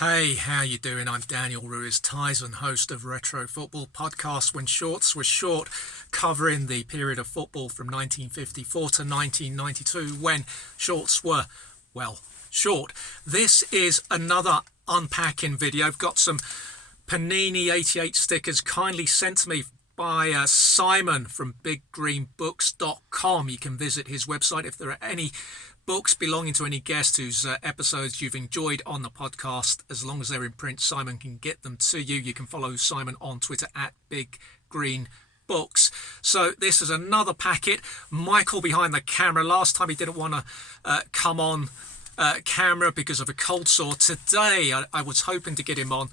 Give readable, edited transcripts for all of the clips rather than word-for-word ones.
Hey, how you doing? I'm Daniel Ruiz-Tyson, host of Retro Football Podcast When Shorts Were Short, covering the period of football from 1954 to 1992 when shorts were, well, short. This is another unpacking video. I've got some Panini 88 stickers kindly sent to me by Seaman from BigGreenBooks.com. You can visit his website if there are any books belonging to any guest whose episodes you've enjoyed on the podcast. As long as they're in print, Seaman can get them to you. You can follow Seaman on Twitter at BigGreenBooks. So this is another packet. Michael behind the camera. Last time he didn't want to come on camera because of a cold sore. Today I was hoping to get him on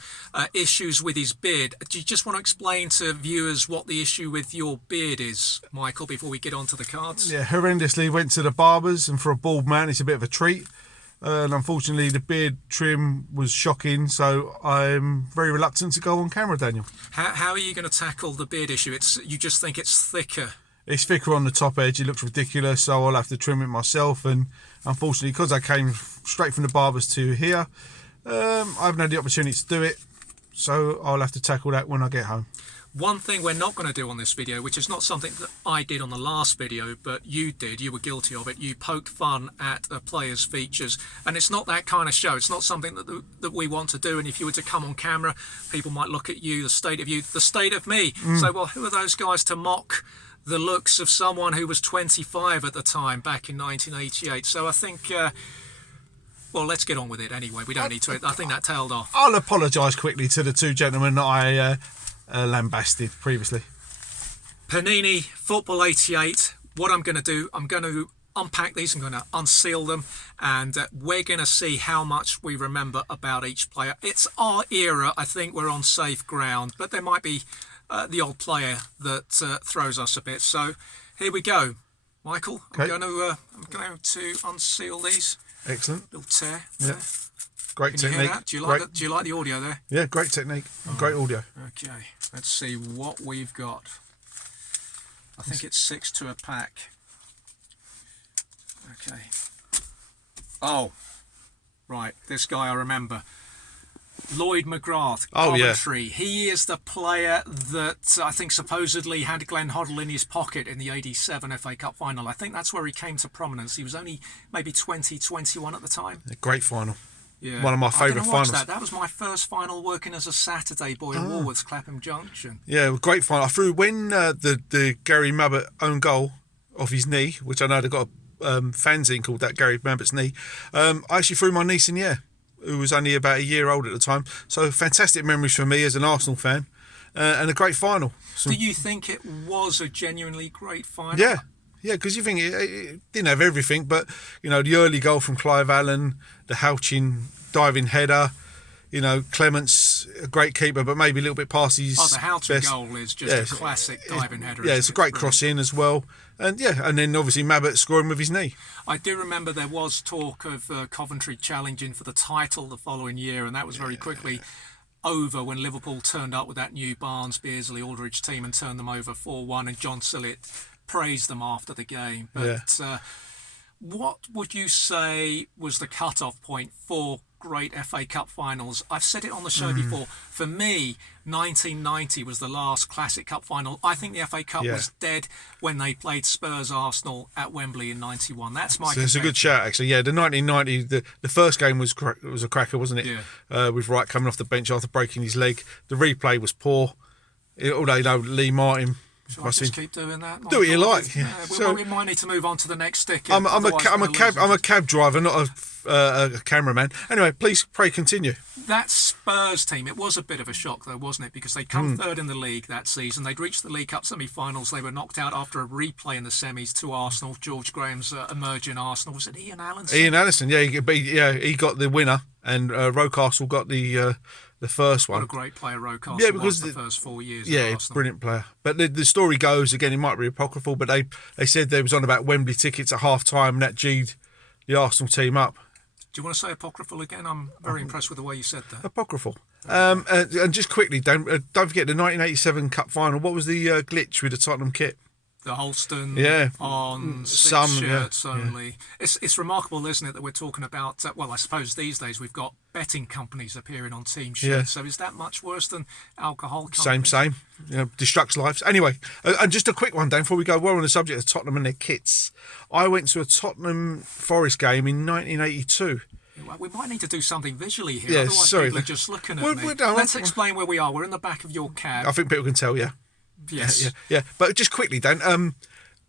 issues with his beard. Do you just want to explain to viewers what the issue with your beard is, Michael, before we get on to the cards? Yeah, horrendously went to the barbers, and for a bald man it's a bit of a treat, and unfortunately the beard trim was shocking, so I'm very reluctant to go on camera, Daniel. How are you going to tackle the beard issue? You just think it's thicker? It's thicker on the top edge, it looks ridiculous, so I'll have to trim it myself, and unfortunately, because I came straight from the barbers to here, I haven't had the opportunity to do it, so I'll have to tackle that when I get home. One thing we're not going to do on this video, which is not something that I did on the last video, but you did, you were guilty of it, you poked fun at a player's features, and it's not that kind of show, it's not something that we want to do, and if you were to come on camera, people might look at you, the state of me, say, well, who are those guys to mock the looks of someone who was 25 at the time, back in 1988. So I think, well, let's get on with it anyway. We don't need to. I think that tailed off. I'll apologise quickly to the two gentlemen that I lambasted previously. Panini Football 88. What I'm going to do, I'm going to unpack these. I'm going to unseal them, and we're going to see how much we remember about each player. It's our era. I think we're on safe ground, but there might be the old player that throws us a bit. So here we go, Michael. Okay. I'm going to unseal these. Excellent. Little tear. Yeah. There. Great Can technique. You hear that? Do you like the audio there? Yeah, great technique. Great audio. Okay. Let's see what we've got. I think it's 6 to a pack. Okay. Oh, right. This guy I remember. Lloyd Mcgrath, Coventry. Yeah. He is the player that I think supposedly had Glenn Hoddle in his pocket in the 87 FA Cup final. I think that's where he came to prominence. He was only maybe 20, 21 at the time. A great final. Yeah. One of my favourite finals. That was my first final working as a Saturday boy in Woolworths, Clapham Junction. Yeah, great final. I threw when the Gary Mabbott own goal off his knee, which I know they've got a fanzine called that, Gary Mabbott's knee. I actually threw my niece in the air, who was only about a year old at the time. So fantastic memories for me as an Arsenal fan, and a great final. Do you think it was a genuinely great final? Yeah, because you think it didn't have everything, but you know, the early goal from Clive Allen, the Houchin diving header, you know, Clement's a great keeper, but maybe a little bit past his the Houchin best. goal is just a classic diving header. Yeah, it's a great cross in as well. And then obviously Mabbott scoring with his knee. I do remember there was talk of Coventry challenging for the title the following year, and that was very quickly over when Liverpool turned up with that new Barnes, Beardsley, Aldridge team and turned them over 4-1, and John Sillett praised them after the game. But what would you say was the cut-off point for great FA Cup finals? I've said it on the show before. For me, 1990 was the last classic cup final. I think the FA Cup was dead when they played Spurs Arsenal at Wembley in 91. That's my. So it's a good shout, actually. Yeah, the 1990, the first game was a cracker, wasn't it? Yeah. With Wright coming off the bench after breaking his leg. The replay was poor. Although, you know, Lee Martin. Shall I just keep doing that? Do what you like. Yeah. We might need to move on to the next sticker. I'm a cab driver, not a cameraman. Anyway, please pray continue. That Spurs team, it was a bit of a shock though, wasn't it? Because they'd come third in the league that season. They'd reached the League Cup semi-finals. They were knocked out after a replay in the semis to Arsenal. George Graham's emerging Arsenal. Was it Ian Allison? Ian Allison, he got the winner, and Rocastle got the first one. What a great player Rocastle was the first 4 years. Yeah, brilliant player. But the story goes, again, it might be apocryphal, but they said there was on about Wembley tickets at half-time, and that G'd the Arsenal team up. Do you want to say apocryphal again? I'm very impressed with the way you said that. Apocryphal. And just quickly, don't forget the 1987 Cup final. What was the glitch with the Tottenham kit? the Holston Yeah. on Some, six yeah, shirts only. It's remarkable, isn't it, that we're talking about, well, I suppose these days we've got betting companies appearing on team shirts. Yeah. So is that much worse than alcohol Same. companies? Destructs lives. Anyway, and just a quick one, Dan, before we go. Well, on the subject of Tottenham and their kits, I went to a Tottenham Forest game in 1982. Well, we might need to do something visually here. Yeah, Otherwise sorry. people are just looking at Well, me. no, Let's explain where we are. We're in the back of your cab. I think people can tell, yeah. Yes. Yeah. But just quickly, Dan,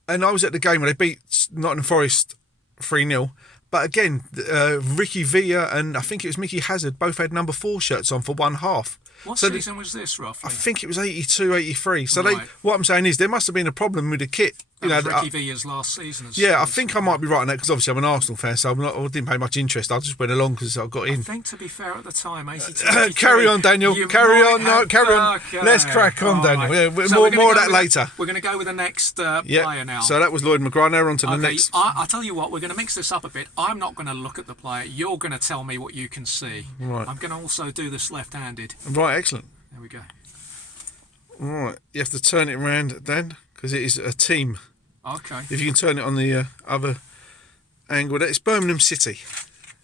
and I was at the game where they beat Nottingham Forest 3-0. But again, Ricky Villa and I think it was Mickey Hazard both had number 4 shirts on for one half. What season was this, roughly? I think it was 82, 83. So Right. what I'm saying is there must have been a problem with the kit. That was Ricky Villa's last season. I think I might be right on that because obviously I'm an Arsenal fan, so I didn't pay much interest. I just went along because I got in. I think, to be fair, at the time, 82, Carry on, Daniel. Carry on. Okay. Let's crack on, All Daniel. right. Yeah, So more of that later. We're going to go with the next player now. So that was Lloyd Mcgrath. Now we're on to the next. I'll tell you what, we're going to mix this up a bit. I'm not going to look at the player. You're going to tell me what you can see. Right. I'm going to also do this left-handed. Right, excellent. There we go. Right, you have to turn it around, Dan, because it is a team. Okay. If you can turn it on the other angle, it's Birmingham City.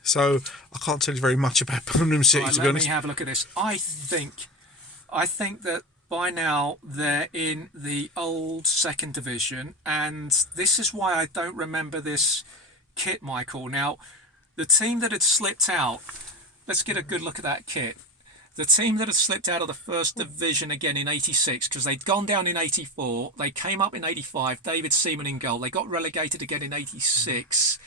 So I can't tell you very much about Birmingham City, to be honest. Let me have a look at this. I think that by now they're in the old second division, and this is why I don't remember this kit, Michael. Now, the team that had slipped out, let's get a good look at that kit. The team that had slipped out of the first division again in 86, because they'd gone down in 84, they came up in 85, David Seaman in goal. They got relegated again in 86.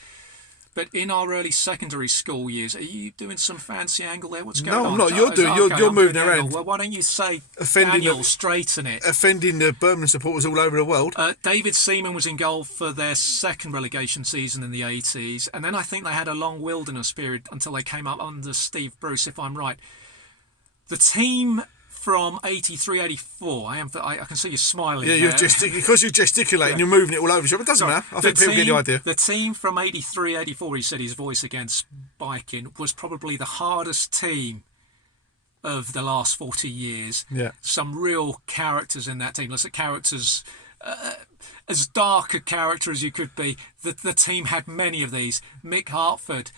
But in our early secondary school years, are you doing some fancy angle there? What's going on? No, I'm not. You're doing. You're moving around. Well, why don't you say, Offending Daniel, straighten it. Offending the Birmingham supporters all over the world. David Seaman was in goal for their second relegation season in the 80s. And then I think they had a long wilderness period until they came up under Steve Bruce, if I'm right. The team from 83, 84, I can see you smiling. Yeah, because you're gesticulating, you're moving it all over. But it doesn't matter. I think people get the idea. The team from 83, 84, he said his voice against biking, was probably the hardest team of the last 40 years. Yeah. Some real characters in that team. Let's say characters, as dark a character as you could be. The team had many of these. Mick Hartford.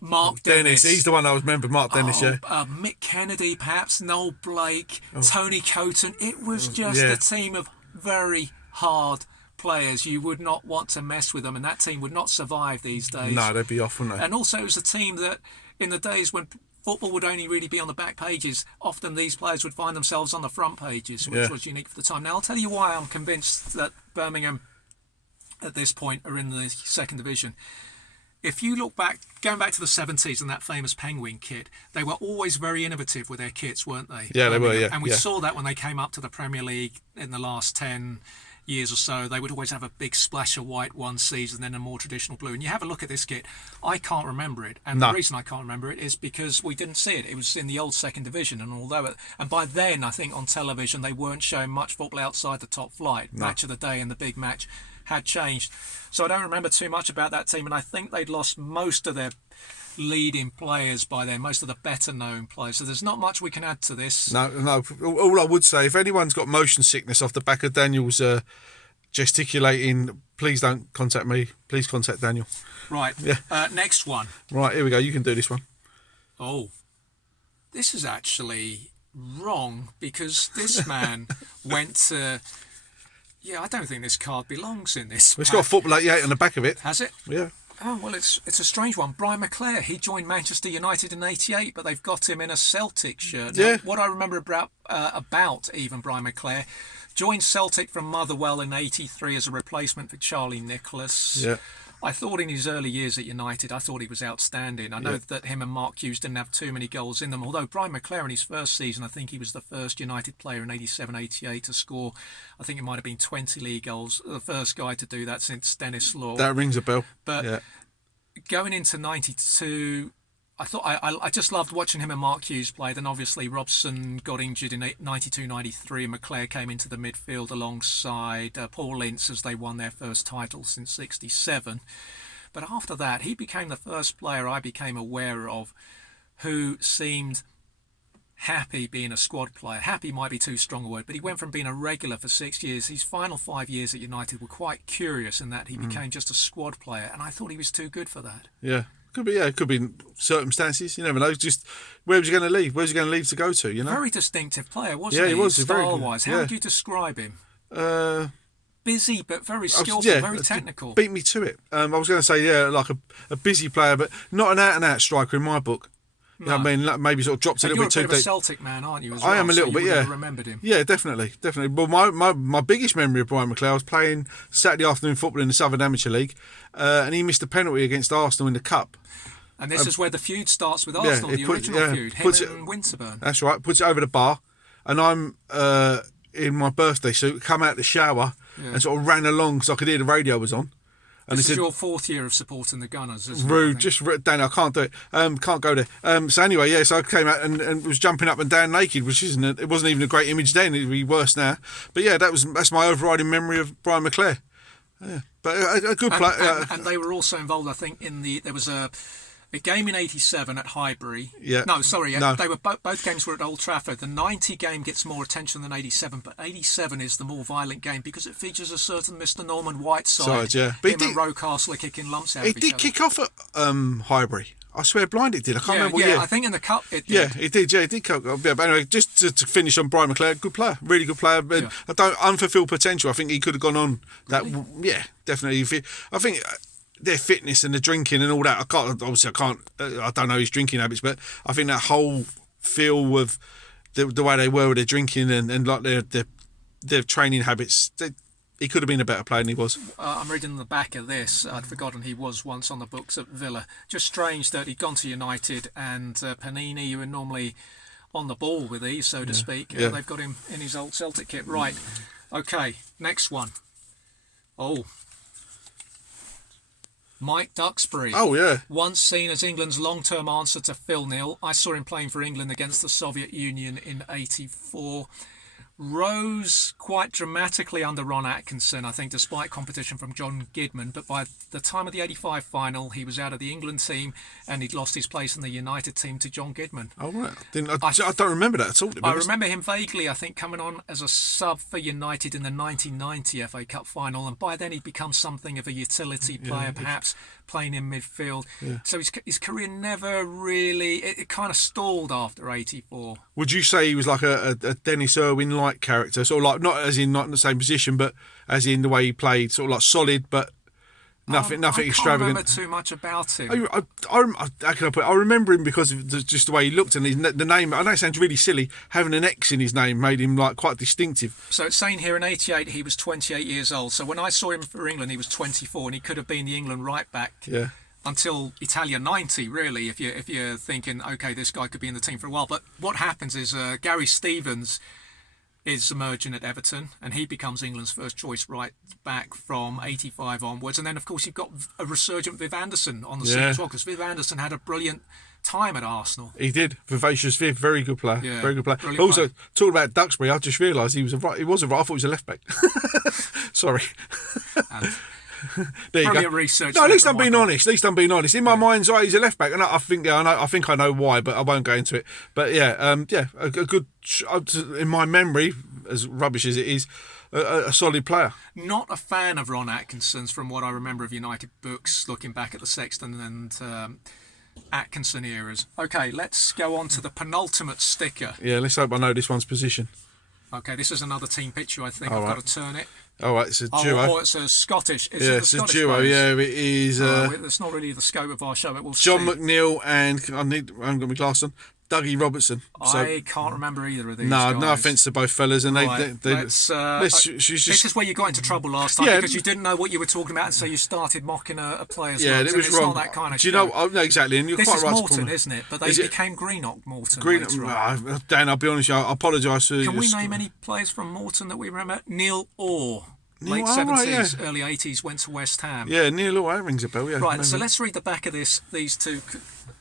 Mark Dennis. He's the one I was remembering, Mark Dennis, yeah. Mick Kennedy, perhaps, Noel Blake, Tony Coton. It was just yeah. a team of very hard players. You would not want to mess with them, and that team would not survive these days. No, they'd be off, wouldn't they? And also, it was a team that, in the days when football would only really be on the back pages, often these players would find themselves on the front pages, which was unique for the time. Now, I'll tell you why I'm convinced that Birmingham, at this point, are in the second division. If you look back, going back to the 70s and that famous Penguin kit, they were always very innovative with their kits, weren't they? Yeah, they were, yeah. And we saw that when they came up to the Premier League in the last 10 years or so. They would always have a big splash of white one season, then a more traditional blue. And you have a look at this kit, I can't remember it. And the reason I can't remember it is because we didn't see it. It was in the old second division. And by then, I think on television, they weren't showing much football outside the top flight. Match of the day and the big match had changed. So I don't remember too much about that team, and I think they'd lost most of their leading players by then, most of the better known players. So there's not much we can add to this. No. All I would say, if anyone's got motion sickness off the back of Daniel's gesticulating, please don't contact me. Please contact Daniel. Right. Next one. Right, here we go. You can do this one. Oh, this is actually wrong because this man went to... Yeah, I don't think this card belongs in this. It's got Football 88 on the back of it. Has it? Yeah. Oh, well, it's a strange one. Brian Mclair, he joined Manchester United in 88, but they've got him in a Celtic shirt. Now, what I remember about even Brian Mclair, joined Celtic from Motherwell in 83 as a replacement for Charlie Nicholas. Yeah. I thought in his early years at United, I thought he was outstanding. I know that him and Mark Hughes didn't have too many goals in them, although Brian Mclair in his first season, I think he was the first United player in 87-88 to score, I think it might have been 20 league goals, the first guy to do that since Dennis Law. That rings a bell. But going into 92, I thought I just loved watching him and Mark Hughes play. Then obviously Robson got injured in 92-93 and Mclair came into the midfield alongside Paul Ince as they won their first title since 67. But after that, he became the first player I became aware of who seemed happy being a squad player. Happy might be too strong a word, but he went from being a regular for 6 years. His final 5 years at United were quite curious in that he became just a squad player, and I thought he was too good for that. Yeah. Could be, yeah. It could be circumstances. You never know. Just where was he going to leave? Where's he going to leave to go to? You know. Very distinctive player, wasn't he? Yeah, he was. Style-wise, Very good. how would you describe him? Busy, but very skillful, very technical. Beat me to it. I was going to say, yeah, like a busy player, but not an out-and-out striker in my book. You know what I mean? Like maybe sort of dropped a little bit too deep. You're a bit of a Celtic man, aren't you? I am a little bit, yeah. Remembered him. Yeah, definitely. Well, my biggest memory of Brian Mclair, I was playing Saturday afternoon football in the Southern Amateur League, and he missed a penalty against Arsenal in the Cup. And this is where the feud starts with Arsenal, the original feud, him and Winterburn. That's right. Puts it over the bar, and I'm in my birthday suit, come out the shower, and sort of ran along because I could hear the radio was on. And this is your 4th year of supporting the Gunners, isn't rude, it? just Danny, I can't do it. Can't go there. So anyway, yeah. So I came out and was jumping up and down naked, which it wasn't even a great image then. It'd be worse now. But yeah, that's my overriding memory of Brian Mclair. Yeah, but a good player. And they were also involved, I think, there was a game in '87 at Highbury. Yeah. No, sorry. No. They were both games were at Old Trafford. The '90 game gets more attention than '87, but '87 is the more violent game because it features a certain Mr. Norman Whiteside. Yeah. But him and Rocastle are kicking lumps out of each other. It did kick off at Highbury. I swear blind it did. I can't remember what year. Yeah, I think in the Cup it did. Yeah, it did. Yeah, it did kick off. Yeah, but anyway, just to finish on Brian Mclair, good player, really good player. But unfulfilled potential. I think he could have gone on that. Really? Yeah, definitely. I think their fitness and the drinking and all that. I don't know his drinking habits, but I think that whole feel of the way they were with their drinking and like their training habits. He could have been a better player than he was. I'm reading the back of this. I'd forgotten he was once on the books at Villa. Just strange that he'd gone to United and Panini, who are normally on the ball with these, so to speak. They've got him in his old Celtic kit. Right. Okay, next one. Oh. Mike Duxbury. Oh, yeah. Once seen as England's long-term answer to Phil Neal. I saw him playing for England against the Soviet Union in '84. Rose quite dramatically under Ron Atkinson, I think, despite competition from John Gidman. But by the time of the '85 final, he was out of the England team and he'd lost his place in the United team to John Gidman. Oh, right. I don't remember that at all. I remember him vaguely, I think, coming on as a sub for United in the 1990 FA Cup final. And by then he'd become something of a utility player, perhaps playing in midfield. Yeah. So his career never really... It kind of stalled after '84. Would you say he was like a Dennis Irwin-like character? Sort of like, not in the same position, but as in the way he played, sort of like solid, but nothing extravagant. I can't remember too much about him. How can I put it? I remember him because of just the way he looked and the name. I know it sounds really silly. Having an X in his name made him like quite distinctive. So it's saying here in '88 he was 28 years old. So when I saw him for England, he was 24, and he could have been the England right back. Yeah. Until Italia '90, really, if you're thinking, okay, this guy could be in the team for a while. But what happens is Gary Stevens is emerging at Everton, and he becomes England's first choice right back from '85 onwards. And then, of course, you've got a resurgent Viv Anderson on the scene as well, because Viv Anderson had a brilliant time at Arsenal. He did. Vivacious Viv, very good player. Yeah, very good player. But also, talking about Duxbury, I just realised he was a right. I thought he was a left back. Sorry. There you go. Research. No, at least I'm being honest. In my mind's eye, he's a left back, and I think I know why, but I won't go into it. But a good. In my memory, as rubbish as it is, a solid player. Not a fan of Ron Atkinson's, from what I remember of United books, looking back at the Sexton and Atkinson eras. Okay, let's go on to the penultimate sticker. Yeah, let's hope I know this one's position. Okay, this is another team picture, I think. I've got to turn it. Oh, right, it's a duo. Oh, it's a Scottish. It's a duo. Players? Yeah, it is. It's not really the scope of our show. It will John Mcneil and I haven't got my glass on. Dougie Robertson. I can't remember either of these. No, guys. No offence to both fellas, and this is where you got into trouble last time because you didn't know what you were talking about, and so you started mocking a player's name. Yeah, it was wrong. Not that kind of. Do you know? Oh, no, exactly, and you're this quite is right. Morton, isn't it? But they became Greenock Morton. Dan, I'll be honest, I apologise. Can we name any players from Morton that we remember? Neil Orr. Late 70s, early 80s, went to West Ham. Yeah, Neil Orr rings a bell, yeah. Right, so let's read the back of these two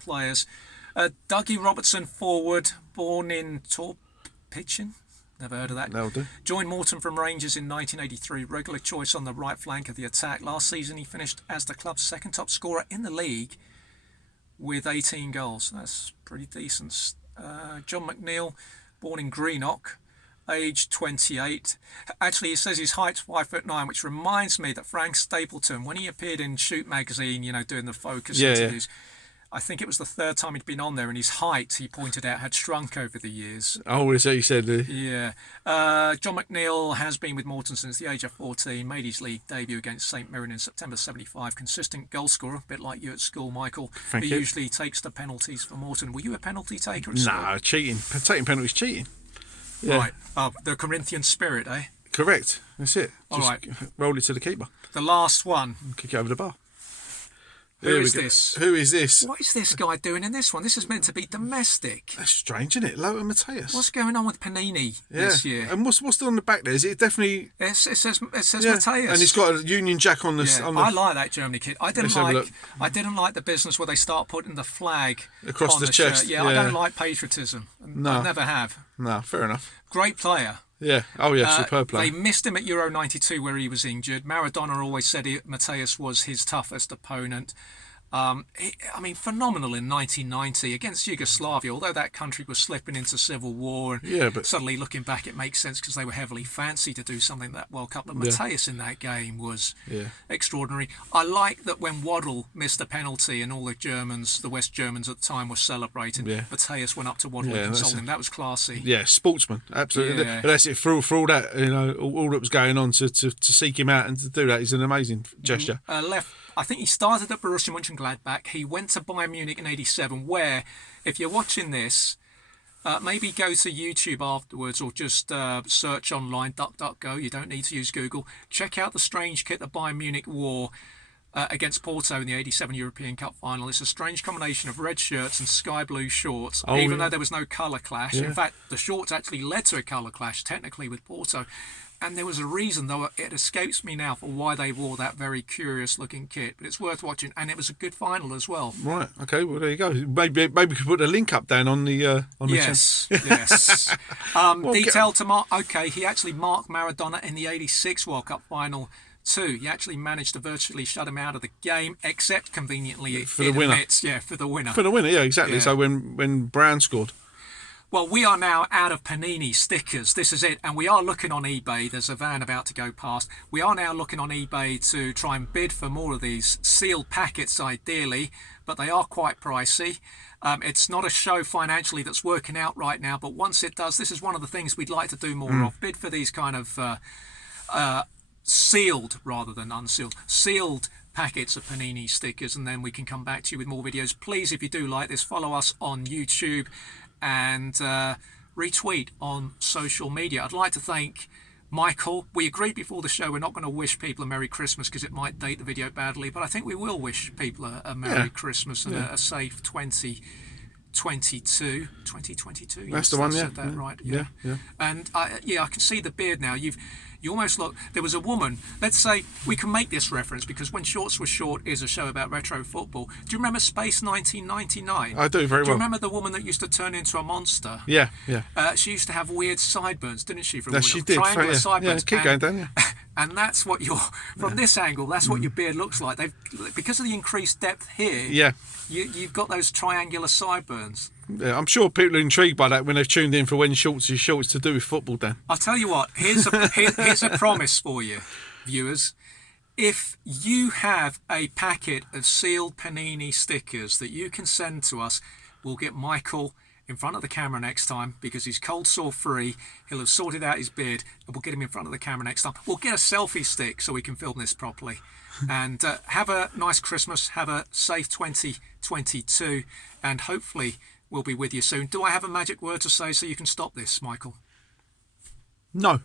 players. Dougie Robertson, forward, born in Torpitchin. Never heard of that. That'll do. Joined Morton from Rangers in 1983. Regular choice on the right flank of the attack. Last season, he finished as the club's second top scorer in the league with 18 goals. That's pretty decent John Mcneil, born in Greenock, age 28. Actually, it says his height's 5'9", which reminds me that Frank Stapleton, when he appeared in Shoot magazine, doing the focus interviews, I think it was the third time he'd been on there, and his height, he pointed out, had shrunk over the years. Oh, is that you said? Yeah. John Mcneil has been with Morton since the age of 14, made his league debut against St Mirren in September 75. Consistent goal scorer, a bit like you at school, Michael. Thank you. Usually takes the penalties for Morton. Were you a penalty taker at school? No, cheating. Taking penalties, cheating. Yeah. Right. Oh, the Corinthian spirit, eh? Correct. That's it. All right. Roll it to the keeper. The last one. Kick it over the bar. Who is this? Who is this? What is this guy doing in this one? This is meant to be domestic. That's strange, isn't it? Lothar Matthäus. What's going on with Panini this year? And what's on the back there? Is it definitely? It says Matthäus. And he's got a Union Jack on the. Yeah. I like that Germany kit. I didn't like the business where they start putting the flag across on the chest. Shirt. Yeah, I don't like patriotism. No, I never have. No, fair enough. Great player. Yeah. Oh yeah, superb player. They missed him at Euro '92 where he was injured. Maradona always said Matthäus was his toughest opponent. Phenomenal in 1990 against Yugoslavia, although that country was slipping into civil war. And suddenly looking back, it makes sense because they were heavily fancy to do something that World Cup. But Matthäus in that game was extraordinary. I like that when Waddle missed a penalty and all the West Germans at the time were celebrating, Matthäus went up to Waddle and consoled him. That was classy. Yeah, sportsman, absolutely. Yeah. That's it. For all that, all that was going on to seek him out and to do that is an amazing gesture. I think he started at Borussia Mönchengladbach. He went to Bayern Munich in '87, where, if you're watching this, maybe go to YouTube afterwards or just search online, DuckDuckGo. You don't need to use Google. Check out the strange kit that Bayern Munich wore against Porto in the '87 European Cup final. It's a strange combination of red shirts and sky blue shorts, even though there was no colour clash. In fact, the shorts actually led to a colour clash, technically, with Porto. And there was a reason, though it escapes me now, for why they wore that very curious-looking kit. But it's worth watching, and it was a good final as well. Right. Okay. Well, there you go. Maybe we could put a link up down on the channel. Yes. Detail to Mark. Okay, he actually marked Maradona in the '86 World Cup final too. He actually managed to virtually shut him out of the game, except conveniently for the winner. For the winner. For the winner. Yeah, exactly. Yeah. So when Brown scored. Well, we are now out of Panini stickers. This is it. And we are looking on eBay. There's a van about to go past. We are now looking on eBay to try and bid for more of these sealed packets, ideally, but they are quite pricey. It's not a show financially that's working out right now, but once it does, this is one of the things we'd like to do more of. Bid for these kind of sealed rather than unsealed. Sealed packets of Panini stickers, and then we can come back to you with more videos. Please, if you do like this, follow us on YouTube and retweet on social media. I'd like to thank Michael. We agreed before the show we're not going to wish people a Merry Christmas because it might date the video badly, but I think we will wish people a Merry Christmas and a safe 2022. That's the one, said that right. Yeah. And I can see the beard now. You almost look. There was a woman. Let's say we can make this reference because When Shorts Were Short is a show about retro football. Do you remember Space 1999? I do very well. Do you remember the woman that used to turn into a monster? Yeah. She used to have weird sideburns, didn't she? She did. Triangular sideburns. Keep going down. Yeah. And that's what from this angle. That's what your beard looks like. Because of the increased depth here. Yeah. You've got those triangular sideburns. Yeah, I'm sure people are intrigued by that when they've tuned in for When Shorts Is Short. It's to do with football, Dan. I'll tell you what. Here's a promise for you, viewers. If you have a packet of sealed Panini stickers that you can send to us, we'll get Michael in front of the camera next time because he's cold sore free. He'll have sorted out his beard, and we'll get him in front of the camera next time. We'll get a selfie stick so we can film this properly. And have a nice Christmas. Have a safe 2022, and hopefully we'll be with you soon. Do I have a magic word to say so you can stop this, Michael? No.